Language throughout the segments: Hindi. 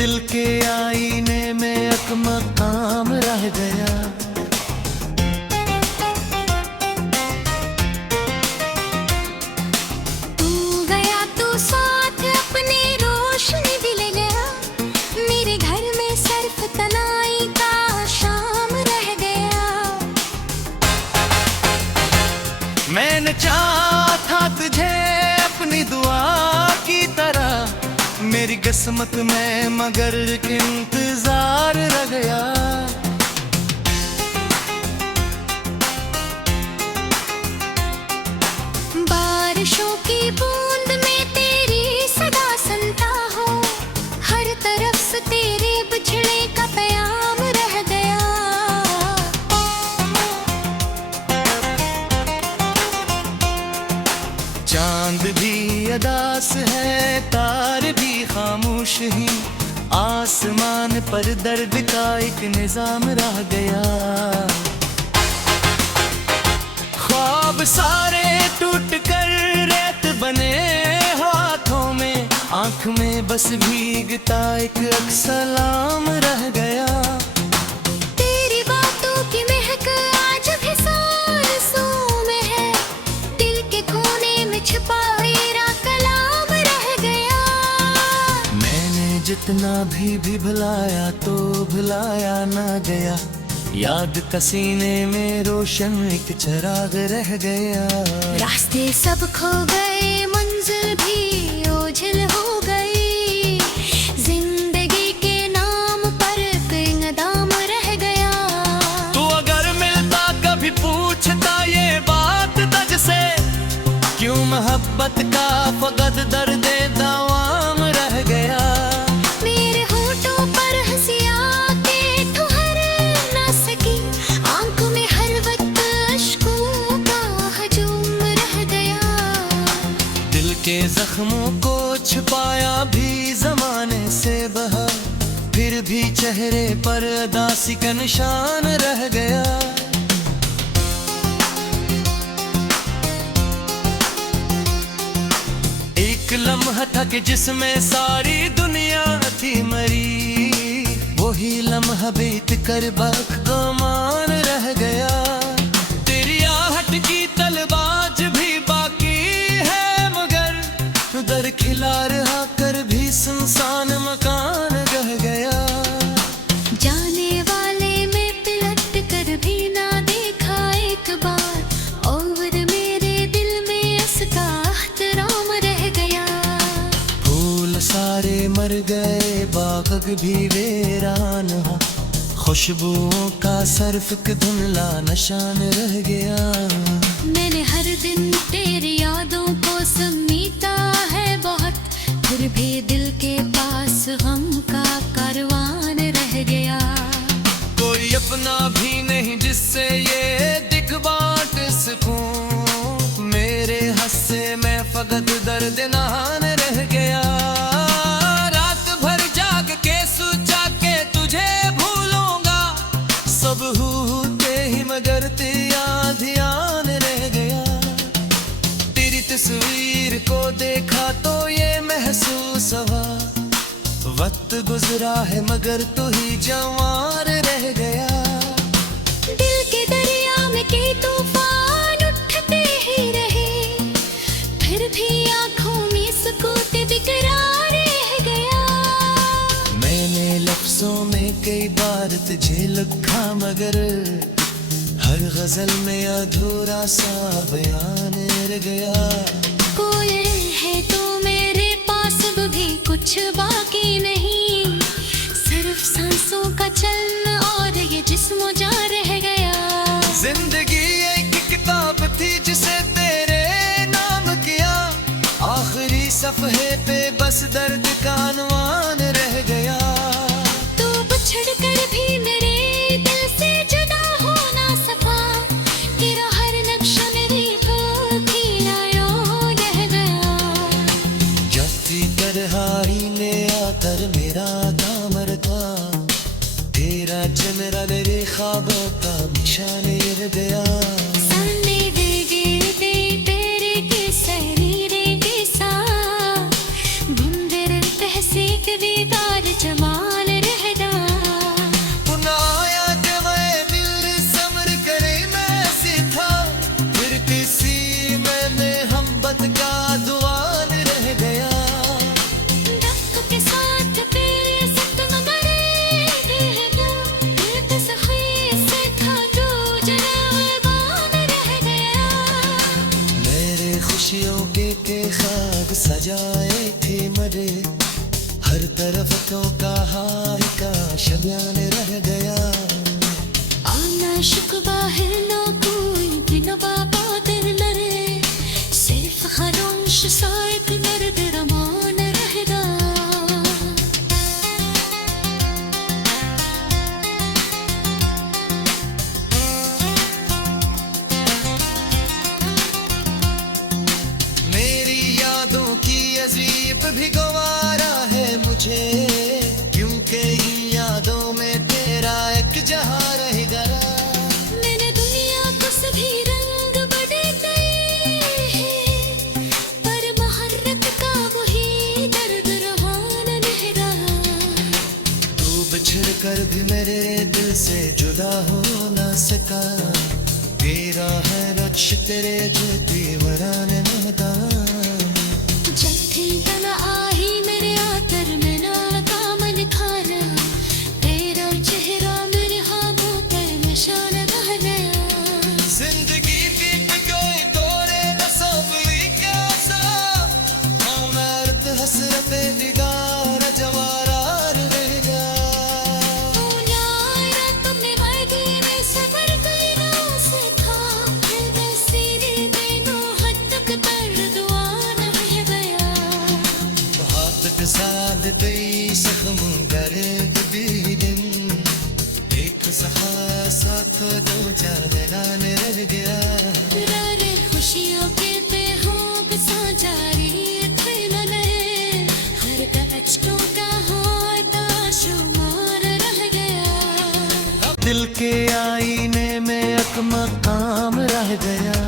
दिल के आईने में एक मकाम रह गया। तू गया तो साथ अपनी रोशनी भी ले गया। मेरे घर में सिर्फ तनाई का शाम रह गया। मैंने चाहा था तुझे अपनी दुआ की तरह, मेरी किस्मत में मगर इंतजार रह गया। बारिशों की बूंद में तेरी सदा सुनता हूँ, हर तरफ से तेरे बिछड़े का प्याम रह गया। चांद भी अदास है, तारे भी खामोश ही, आसमान पर दर्द का एक निजाम रह गया। ख्वाब सारे टूट कर रेत बने हाथों में, आंख में बस भीगता एक सलाम रह गया। तेरी बातों की महक आज भी सांसों में है, दिल के कोने में छिपा मेरा कलाम रह गया। मैंने जितना भी भुलाया तो भुलाया ना गया, याद का सीने में रोशन एक चिराग रह गया। रास्ते सब खो गए, मंजिल भी ओझल हो गई, जिंदगी के नाम पर बेनदाम रह गया। तू अगर मिलता कभी पूछता ये बात तुझसे, क्यों मोहब्बत का फकत दर्द दवाम रह गया। मेरे होठों पर हंसी आके ठहर ना सकी, आंखों में हर वक्त अश्कों का हजूम रह गया। दिल के जख्मों को छुपाया भी जमाने से बहा, फिर भी चेहरे पर उदासी का निशान रह गया। एक लम्हा था कि जिसमें सारी दुनिया थी मरी, वही लम्हा बीत कर बख गुमान रह गया। तेरी आहट की तलबाज भी बाकी है, मगर दर खिला रहा कर भी सुनसान मकान रह गया। जाने वाले में पिलट कर भी ना देखा एक बार, और मेरे दिल में इसका एहतराम रह गया। फूल सारे मर गए, बाग भी वीरान हुआ, खुशबुओं का सिर्फ एक धुंधला निशान रह गया। मैंने हर दिन तेरी यादों को समीटा है बहुत, फिर भी दिल के पास गम का कारवान रह गया। कोई अपना भी नहीं जिससे ये दिख बाट सकूं, मेरे हस्से में फकत दर्द नहान रह गया। रात भर जाग के सोचा के तुझे भूलूंगा, सब होते ही मगर तेरा ध्यान रह गया। तेरी तस्वीर को देखा तो ये महसूस हुआ, वक्त गुजरा है मगर तू ही जवान रह गया। दिल के दरिया में कई तूफान उठते ही रहे, फिर भी आंखों में सुकूत बेकरार रह गया। मैंने लफ्जों में कई बार तुझे लिखा, मगर हर गजल में अधूरा सा बयान रह गया। कोयल है तो मेरे पास भी कुछ बाकी नहीं, सिर्फ सांसों का चलना और ये जिस्म जा रह गया। जिंदगी एक किताब थी जिसे तेरे नाम किया, आखिरी सफे पे बस दर्द का अनवान रह गया। तू बिछड़ कर भी मेरे दिल से जुदा हो ना सका, तेरा हर नक्शा मेरी खीला रह गया। जाती तरहाई ने आकर मेरा दामर था, तेरा चेहरा मेरे ख्वाबों का निशान रह गया। सामने गिरते तेरे के शरीर के साथ, धुंधर तहसीक दीदार जमा लफ्जों का हाय का शब्यान रह गया। आना शुक्बा है ना कोई बिना बाबा दिल लरे, सिर्फ खामोश सा एक दर्द रमान रहेगा। मेरी यादों की अजीब भी गवारा है मुझे, क्योंकि इन यादों में तेरा एक जहां रहेगा। मैंने दुनिया को सभी रंग बड़े गए हैं, पर मुहर्रक का वही दर्द रवान रह रहा। तू बिछड़ कर भी मेरे दिल से जुदा हो ना सका, तेरा है रक्ष तेरे जैती वरान मैदान। जब थी तना आई मेरे आतर में नाता मन खाना, तेरा चेहरा मेरे ख्वाबों पे निशान रह गया। जिंदगी की कोई तोरे न सबली कैसा, हमारत हसरत दिगार जवारार रहेगा। नायरा तुमने वायदे में सबर करना सीखा, फिर मैं सीधे दिनों हद तक दर्दवान रह गया। हाथ के साथ कई जख्म गरे भी दिन, एक सखा साथ दो जान रह गया। रारे खुशियों के बेहोग सा जारी थे मने, हर का अचकों का होता शुमार रह गया। दिल के आईने में एक मकाम रह गया।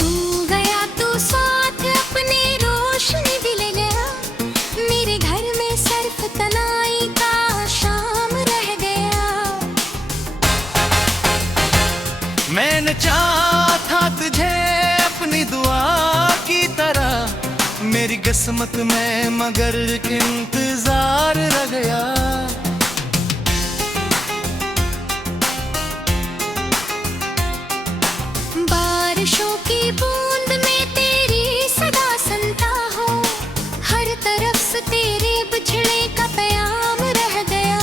तू गया तू साथ अपनी रोशनी भी ले गया, मेरे घर में सिर्फ तनाई का शाम रह गया। मैंने चाहा था तुझे अपनी दुआ की तरह, मेरी किस्मत में मगर एक इंतजार रह गया। बारिशों की बूंद में तेरी सदा सुनता हो, हर तरफ से तेरे बिछड़े का प्याम रह गया।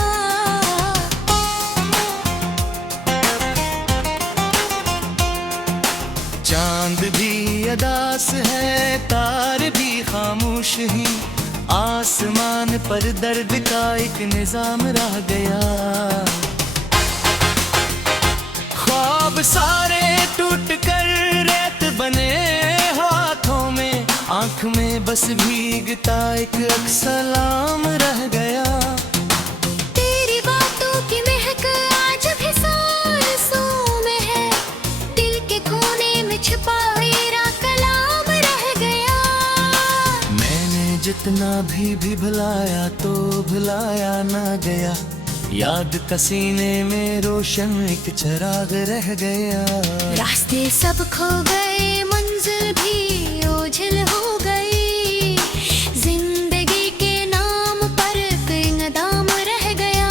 चांद भी अदास है, तार भी खामोश ही, आसमान पर दर्द का एक निजाम रह गया। ख्वाब सारे टूट कर रेत बने हाथों में, आंख में बस भीगता एक सलाम रह गया। तेरी बातों की महक आज भी सांसों में है, दिल के कोने में छिपा मेरा कलाम रह गया। मैंने जितना भी भुलाया तो भुलाया ना गया, याद का सीने में रोशन एक चिराग रह गया। रास्ते सब खो गए, मंजिल भी ओझल हो गई, जिंदगी के नाम पर कोई नदाम रह गया।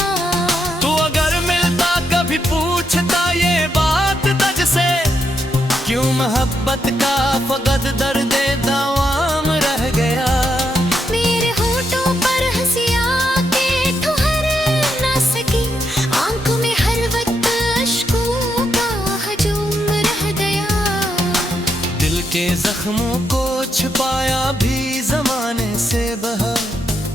तू अगर मिलता कभी पूछता ये बात तुझसे, क्यों मोहब्बत का फकत दर्द दावाम रह गया। मेरे होठों पर हंसी आके ठहर ना सकी, आंखों में हर वक्त अश्कों का हजूम रह गया। दिल के जख्मों को छुपाया भी जमाने से बहा,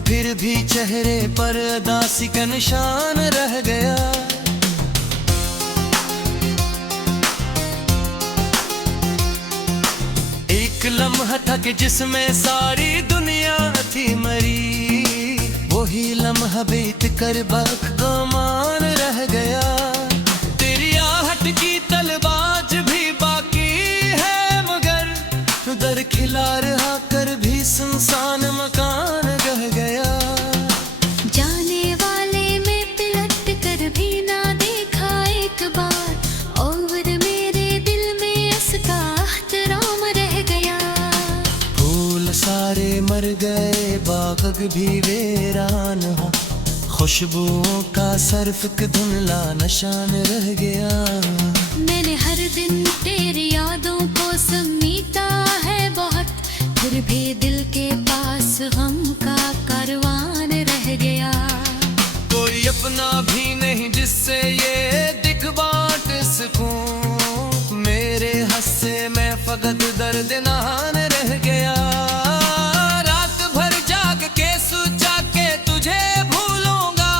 फिर भी चेहरे पर उदासी का निशान रह गया। एक लम्हा था कि जिसमें सारी दुनिया थी मरी, वही लम्हा बीत कर बख्तमान रह गया। तेरी आहट की तलबाज भी बाकी है, मगर दर खिला रहा कर भी सुनसान मकान रह गया। जाने वाले में पिलट कर भी ना देखा एक बार, और मेरे दिल में इसका एहतराम रह गया। फूल सारे मर गए, बाग भी वीरान हो, खुशबुओं का सर्फ धुंधला निशान रह गया। मैंने हर दिन तेरी यादों को समीटा है। फिर भी दिल के पास गम का कारवान रह गया। कोई अपना भी नहीं जिससे ये दिख बाट सकूं, मेरे हस्से में फकत दर्द नहान रह गया। रात भर जाग के सोचा के तुझे भूलूंगा,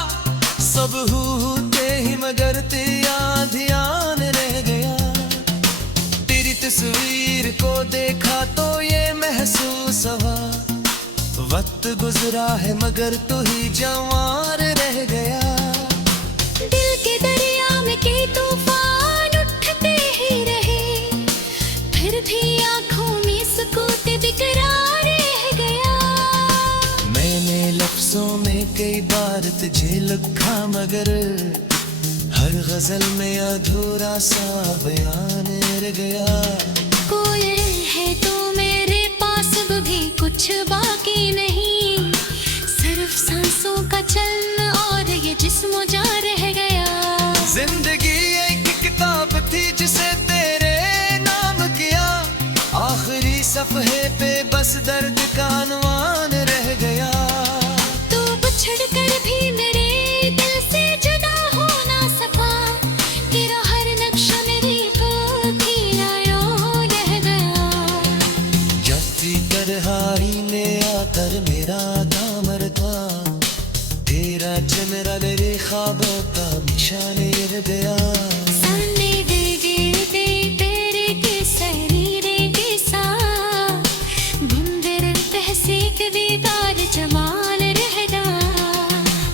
सब होते ही मगर तेरा ध्यान रह गया। तेरी तस्वीर को देखा तो ये महसूस हुआ, वक्त गुजरा है मगर तू ही जवान रह गया। दिल के दरिया में के तूफान उठते ही रहे, फिर भी आंखों में सुकूत बेकरार रह गया। मैंने लफ्जों में कई बार तुझे लिखा मगर हर गजल में अधूरा सा बयान रह गया। कोयल है तो मेरे पास भी कुछ बाकी नहीं, सिर्फ सांसों का चलन और ये जिस्म जा रह गया। जिंदगी एक किताब थी जिसे तेरे नाम किया, आखिरी सफे पे बस दर्द का अनवान रह गया। तू बिछड़ कर भी मेरे दिल से जुदा हो ना सका, तेरा हर नक्शा मेरी फकीरा यूं रह गया। जब भी तन्हाई ने आकर मेरा दामन था, तेरा चेहरा मेरे ख्वाबों का निशान रह गया। सामने गिरते तेरे के शरीरे के साथ, बुंदर तहसीक दीदार जमाल रह गया।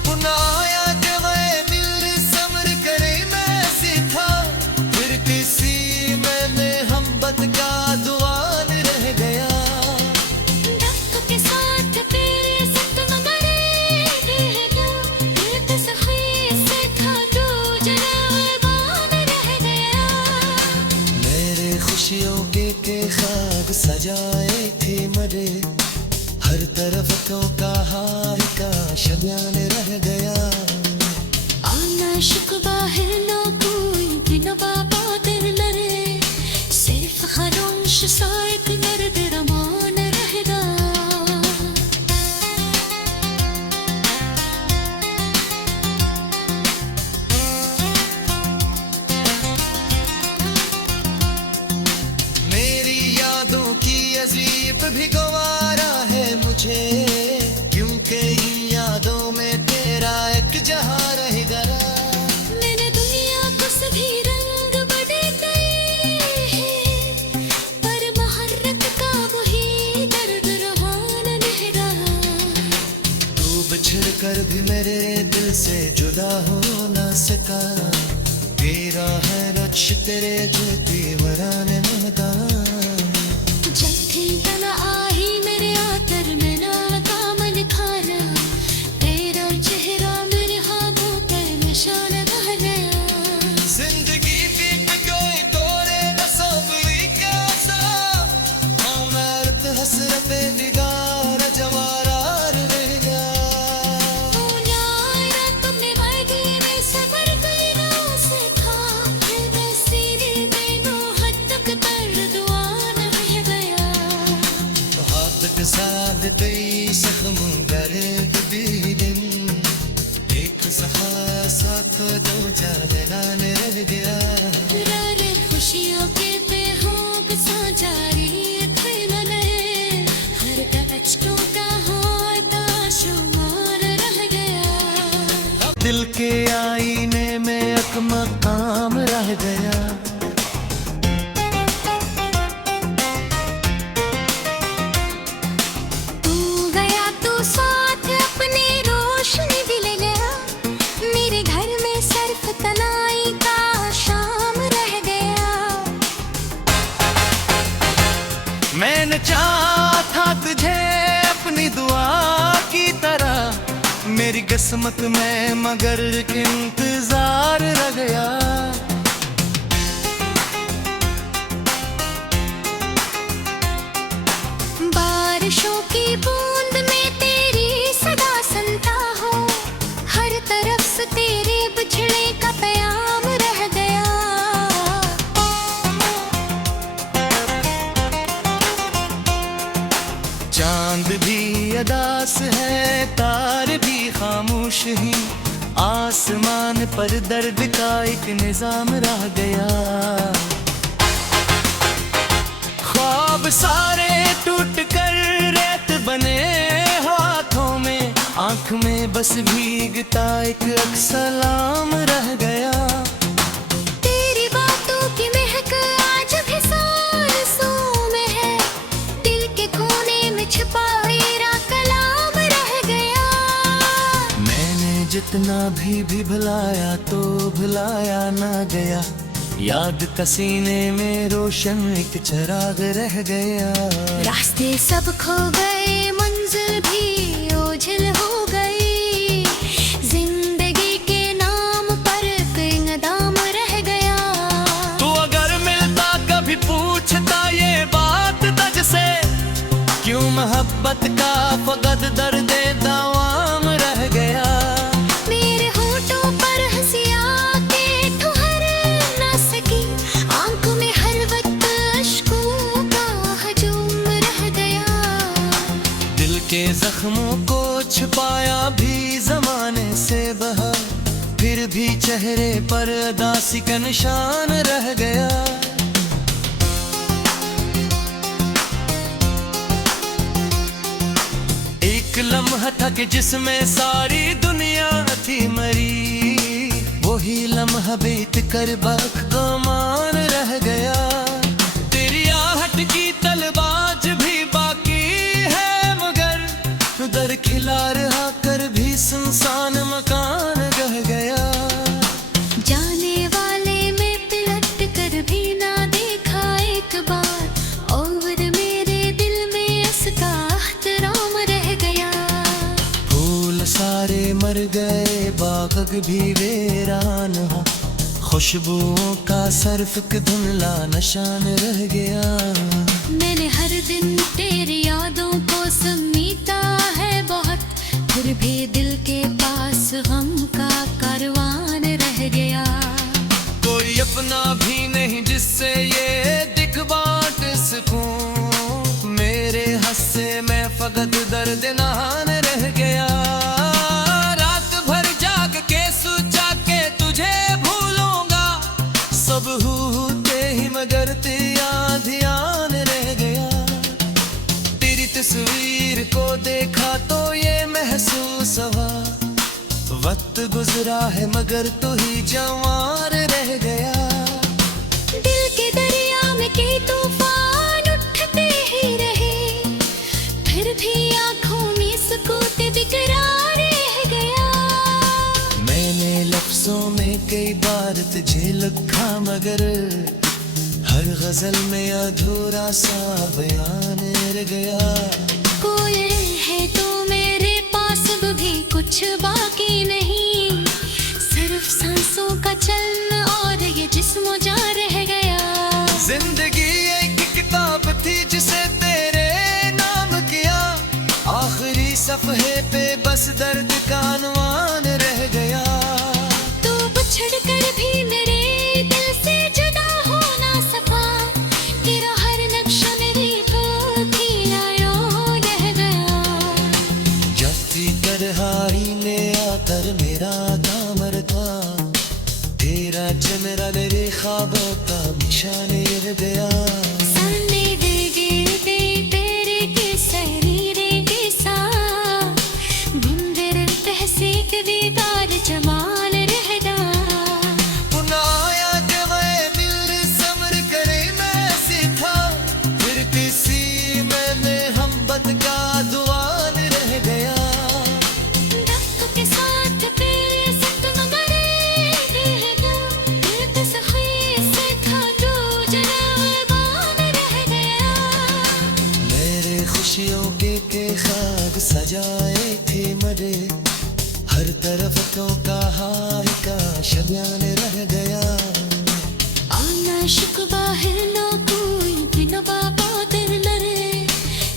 पुनाया जगह मिल समर करे मैं सीखा, फिर किसी मैंने हम बद का दुआन रह गया। धक के साथ तेरे सत्म मरे रहेगा, दिल के सखी से था तू जनाबान रह गया। मेरे खुशियों के ख्वाब सजाए थे मरे, हर तरफ तो कहार का शब्यान रह गया। आना शुक्बा है ना कोई बिना बाबा दिल लरे, सिर्फ खामोश सा एक दर्द रमान रह गया। मेरी यादों की अजीब भी गवारा है मुझे, क्योंकि इन यादों में तेरा एक जहां रह गया। मैंने दुनिया को सभी रंग बड़े गए हैं, पर मुहर्रत का वही दर्द रवान रह गया। तू बिछड़ कर भी मेरे दिल से जुदा हो ना सका, तेरा है रक्ष तेरे ज्योति वरान मैदान। जब थी तना आई मेरे आतर में ना कामन खाना, तेरा चेहरा मेरे हाथों पे निशान रह गया। जिंदगी बीत गई तोरे रसोली के साथ, हमारत हसरत दिगार जवारा रह गया। ओ यारा तुमने वायदे में सबर करना सीखा, दिल में सीने देनो हद तक दर्दवान रह गया। हाथ के साथ कई जख्म गले भी दिन, एक सफा साथ दो जान रह गया। रारे खुशियों के बेहोग सा जारी थे मने, हर कचटों का होता शुमार रह गया। दिल के आईने में एक मकाम रह गया। तू गया तू साथ अपनी रोशनी भी ले गया, मेरे घर में सिर्फ तनाई का शाम रह गया। मैंने चाहा था तुझे अपनी दुआ की तरह, मेरी किस्मत में मगर इंतजार रह गया। बारिशों की बूंद में तेरी सदा सुनता हूँ, हर तरफ से तेरे बिछड़े का प्याम रह गया। चांद भी अदास है, तार भी खामोश ही, आसमान पर दर्द का एक निजाम रह गया। ख्वाब सारे टूट कर रेत बने हाथों में, आंख में बस भीगता एक सलाम रह गया। तेरी बातों की महक आज भी सांसों में है, दिल के कोने में छुपा मेरा कलाम रह गया। मैंने जितना भी भुलाया तो भुलाया ना गया, याद का सीने में रोशन एक चिराग रह गया। रास्ते सब खो गए, मंजिल भी ओझल हो गई, जिंदगी के नाम पर कई दाम रह गया। तू अगर मिलता कभी पूछता ये बात तुझसे, क्यों मोहब्बत का फकत दर्द दवाम रह गया। मेरे होठों पर हंसी आके ठहर ना सकी, आंखों में हर वक्त अश्कों का हजूम रह गया। दिल के जख्मों को छुपाया भी जमाने से बहा, फिर भी चेहरे पर उदासी का निशान रह गया। एक लम्हा था कि जिसमें सारी दुनिया थी मरी, वही लम्हा बीत कर बख्तमान रह गया। तेरी आहट की तलबाज भी बाकी है, मगर दर खिला रहा कर भी सुनसान मकान रह गया। जाने वाले में पलट कर भी ना देखा एक बार, और मेरे दिल में उसका एहतराम रह गया। फूल सारे मर गए, बाग भी वीरान हो, खुशबुओं का सर्फ धुंधला निशान रह गया। मैंने हर दिन तेरी यादों को समीटा है बहुत, फिर भी दिल के पास गम का कारवान रह गया। कोई अपना भी नहीं जिससे ये दिख बाट सकूं, मेरे हस्से में फकत दर्द नहान रह गया। रात भर जाग के सोचा के तुझे भूलूंगा, सब होते ही मगर तेरा ध्यान रह गया। तेरी तस्वीर को देखा तो ये महसूस हुआ, वक्त गुजरा है मगर तू ही जवान रह गया। दिल के दरिया में के तूफान उठते ही रहे, फिर भी आंखों में सुकूत बेकरार रह गया। मैंने लफ्जों में कई बार तुझे लिखा, मगर हर गजल में अधूरा सा बयान रह गया। कोयल है तो मेरे पास अब भी कुछ बाकी नहीं, सिर्फ सांसों का चलन और ये जिस्म जा रह गया। जिंदगी एक किताब थी जिसे तेरे नाम किया, आखिरी सफे पे बस दर्द का अनवान रह गया। तू बिछड़ कर भी मेरे दिल से जुदा हो ना सका, तेरा हर नक्शा मेरी फकीरायों रह गया। जफ्ती तन्हाई ने आकर मेरा दामर था, तेरा चेहरा मेरे ख्वाबों का निशान रह गया। सामने गिरते तेरे के शरीरे के साथ, धुंधले रहसे के दीदार जमाल रह गया। पुनाया जवाए दिल समर करे मैं सीखा, फिर किसी मैंने हम बद का दुआन रह गया। धक के साथ तेरे सपन मरे रहेगा, दिल पे सखी से था तू जनाबान रह गया। मेरे खुशियों के ख्वाब सजाए थे मरे, हर तरफ तो कहा का शब्यान रह गया। आना शिकवा है ना कोई बिना बाबा दिल लरे,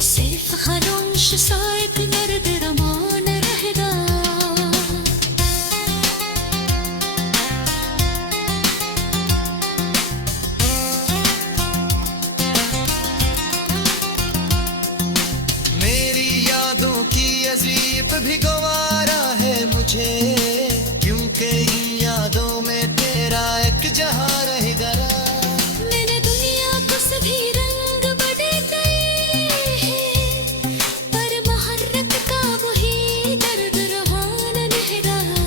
सिर्फ खामोश सा एक दर्द रमान रहेगा। मेरी अब भी गवारा है मुझे, क्योंकि इन यादों में तेरा एक जहां रह गया। मैंने दुनिया को सभी रंग बड़े गए हैं, पर मोहब्बत का वही दर्द रवान नहीं रहा।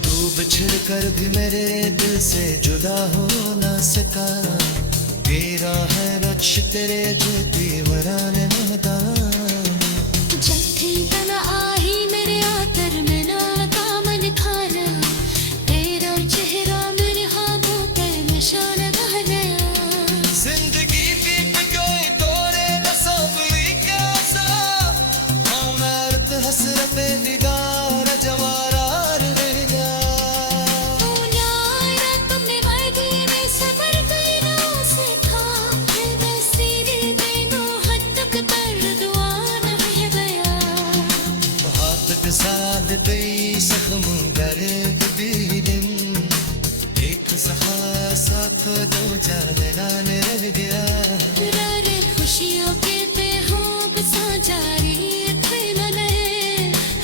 तू बिछड़ कर भी मेरे दिल से जुदा हो ना सका, तेरा है रक्ष तेरे ज्योति वरान मैदान। जब थी तना आई मेरे आतर में ना काम निखारा, तेरा चेहरा मेरे हाथों पे निशान रह गया। जिंदगी की कोई तोरे न सबली कैसा, हमारत हसरत निगार जवारा रह गया। ओ यारा तुमने वादे में सफर करना सीखा, फिर मैं सीधे दिनों हद तक दर्दवान रह गया। हाथ के साथ कई जख्म गर्द भी दिन, एक सखा साथ दो जान रह गया। रारे खुशियों के पे हो बसा जारी थे नले,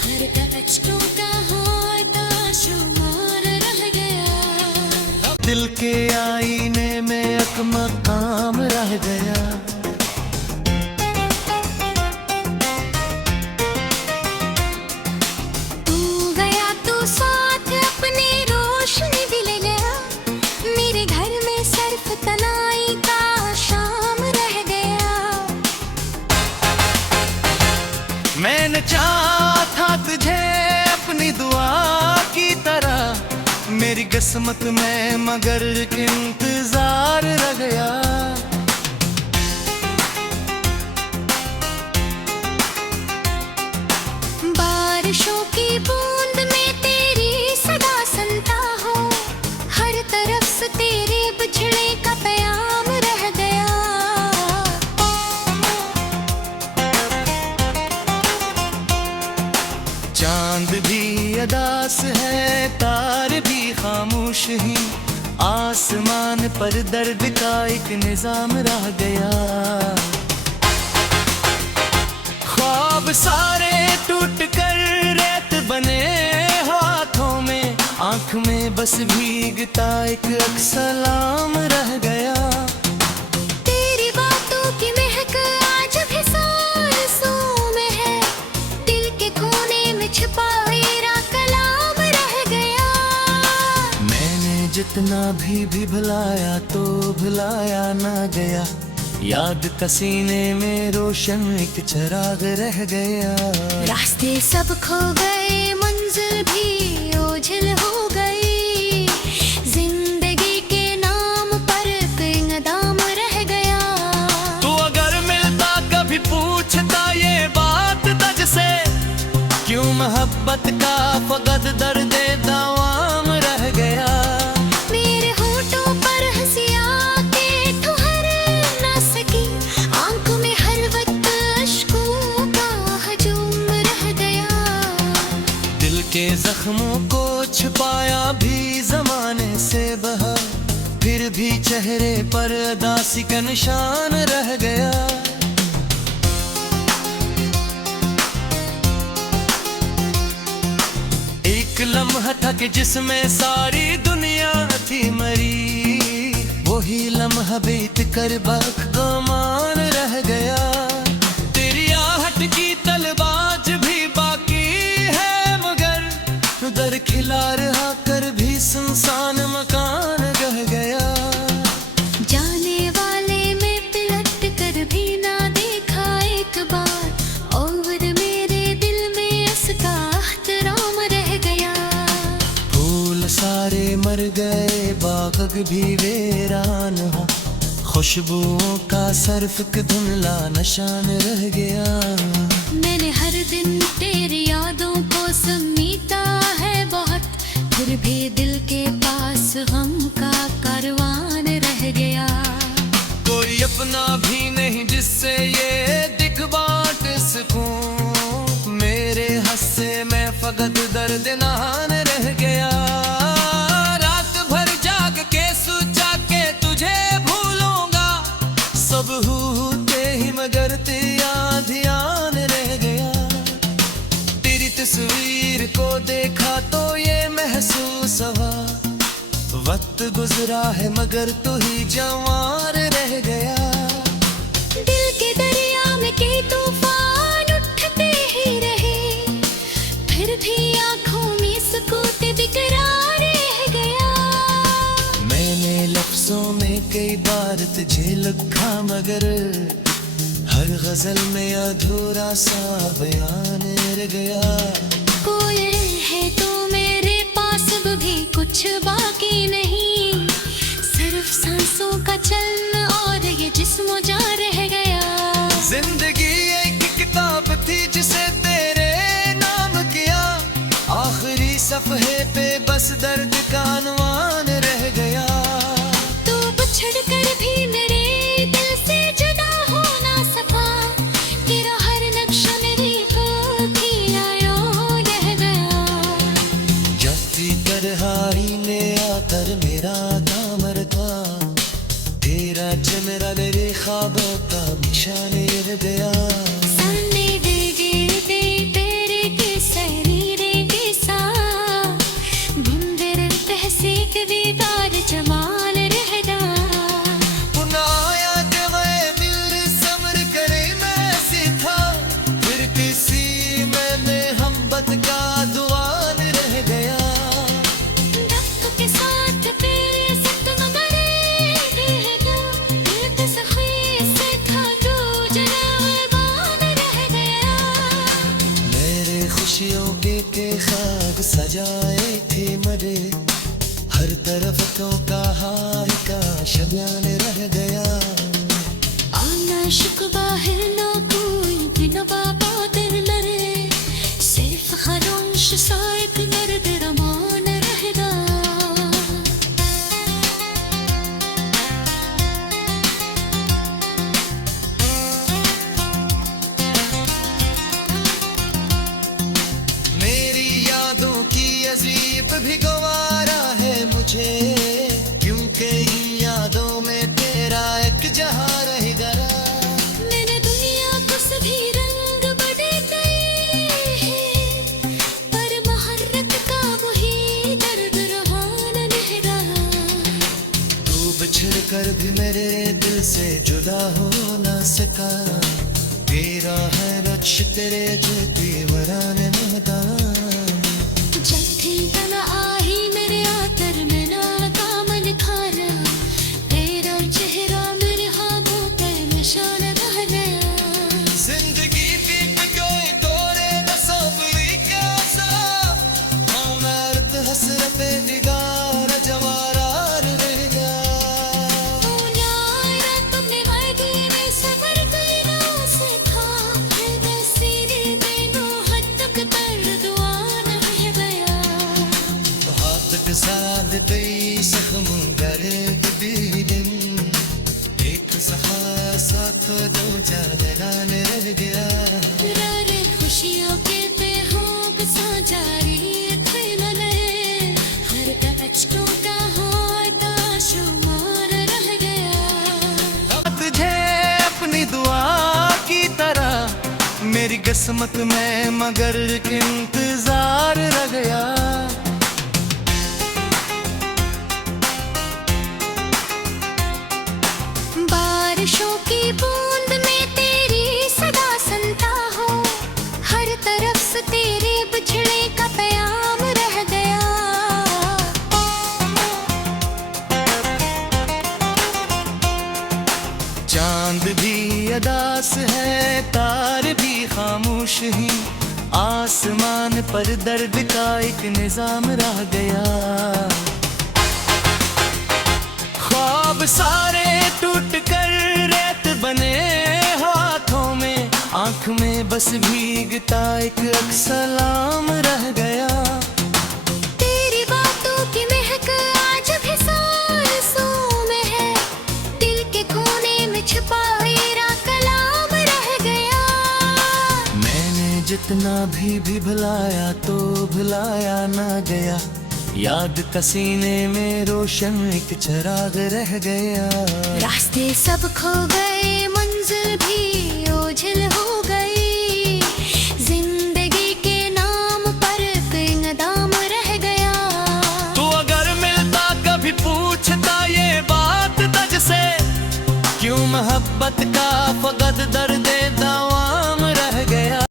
हर अचकों का होता शुमार रह गया। दिल के आईने में एक मकाम रह गया। तू गया तू साथ अपनी रोशनी भी ले गया, मेरे घर में सिर्फ तनाई का शाम रह गया। मैंने चाहा था तुझे अपनी दुआ की तरह, मेरी किस्मत में मगर इंतजार रह गया। बारिशों की बूंद में तेरी सदा सुनता हो, हर तरफ से तेरे बिछड़े का प्याम रह गया। चांद भी अदास है, तार भी खामोश ही, आसमान पर दर्द का एक निजाम रह गया। ख्वाब सारे टूट कर रेत बने हाथों में, आंख में बस भीगता एक सलाम रह गया। तेरी बातों की महक आज भी सांसों में है, दिल के कोने में छिपा मेरा कलाम रह गया। मैंने जितना भी भुलाया तो भुलाया ना गया, याद का सीने में रोशन एक चिराग रह गया। रास्ते सब खो गए, मंजिल भी ओझल हो गई, जिंदगी के नाम पर दाम रह गया। तू अगर मिलता कभी पूछता ये बात तुझसे, क्यों मोहब्बत का फकत दर्द दावाम रह गया। मेरे होठों पर हंसी आके ठहर ना सकी, आंखों में हर वक्त अश्कों का हजूम रह गया। दिल के जख्मों को छुपाया भी जमाने से बहा, फिर भी चेहरे पर दासी का निशान रह गया। एक लम्हा था कि जिसमें सारी दुनिया थी मरी, वही लम्हा बीत कर बख्तमान रह गया। तेरी आहट की तलबाज भी बाकी है, मगर दर खिला रहा कर भी सुनसान मकान रह गया। जाने वाले में पिलट कर भी ना देखा एक बार, और मेरे दिल में इसका एहतराम रह गया। फूल सारे मर गए, बाग भी वीरान हो, खुशबुओं का सर्फ धुंधला निशान रह गया। मैंने हर दिन तेरी यादों को समीटा है बहुत, फिर भी दिल के पास हम का कारवान रह गया। कोई अपना भी नहीं जिससे ये दिख बाट सुकून, मेरे हस्से में फकत दर्द नहान रह गया। रात भर जाग के सोचा के तुझे भूलूंगा, सब होते ही मगर तेरा ध्यान रह गया। को देखा तो ये महसूस हुआ, वक्त गुजरा है मगर तू ही जवान रह गया। दिल के दरिया में कई तूफान उठते ही रहे, फिर भी आंखों में सुकूत बेकरार रह गया। मैंने लफ्जों में कई बार तुझे लिखा मगर हर गजल में अधूरा सा बयान रह गया। कोयल है तो मेरे पास भी कुछ बाकी नहीं, सिर्फ सांसों का चलना और ये जिस्म जा रह गया। जिंदगी एक किताब थी जिसे तेरे नाम किया, आखिरी सफे पे बस दर्द का अनवान रह गया। तू बिछड़ कर भी मेरे दिल से जुदा हो ना सका, तेरा हर नक्शा मेरी आँखियों रह गया। जब तन्हाई में आकर मेरा दामन था, तेरा चेहरा मेरे ख्वाबों का निशान रह गया। सामने दे गिरते तेरे के शरीरे के साथ, धुंधे रहते से दीदार जमाल रह गया। पुनः आया जब दिल सब्र करे मैं सीखा, फिर किसी मैंने मोहब्बत का दुआन रह गया। वक्त के साथ तेरे सपने बड़े, दिल के सखी से था तू जवान रह गया। मेरे खुशियों के ख्वाब सजाए थे मरे, हर तरफ तो कहार का शबयान रह गया। आना शुक बाहर ना कोई बिना बाबा दिल लरे, सिर्फ खामोश सा एक दर्द रमान रह गया। मेरी यादों की अजीब भी गवारा है मुझे, क्योंकि इन यादों में तेरा एक जहां रह गया। मैंने दुनिया को सभी रंग बदले हैं, पर मोहब्बत का वही दर्द रहान रह गया। तू बिछड़ कर भी मेरे दिल से जुदा हो ना सका, तेरा है नक्श तेरे जैसे वरान मैदान। जब थी तना आई मेरे आतर में ना दामन खाना, तेरा चेहरा मेरे ख्वाबों पे निशान रह गया। जिंदगी की कोई तोरे न सबली कैसा, हमारत हसरत दिगार जवारा रह गया। तुमने वादे में सबर करना सीखा, फिर सीधे दिनों हद तक दर्दवान रह गया। हाथ के साथ कई जख्म गले भी दिन, एक सफा साथ दो जान रह गया। रारे खुशियों के बेहोब सा जारी खिलने, हर अचकों का होता शुमार रह गया। तुझे अपनी दुआ की तरह मेरी किस्मत में मगर इंतजार रह गया। बारिशों की बूंद में तेरी सदा सुनता हूँ, हर तरफ से तेरे बिछड़े का प्याम रह गया। चांद भी अदास है, तार भी खामोश ही, आसमान पर दर्द का एक निजाम रह गया। ख्वाब सारे टूट कर रेत बने हाथों में, आंख में बस भीगता एक सलाम रह गया। तेरी बातों की महक आज भी सांसों में है, दिल के कोने में छुपा मेरा कलाम रह गया। मैंने जितना भी भुलाया तो भुलाया ना गया, याद का सीने में रोशन एक चिराग रह गया। रास्ते सब खो गए, मंजिल भी ओझल हो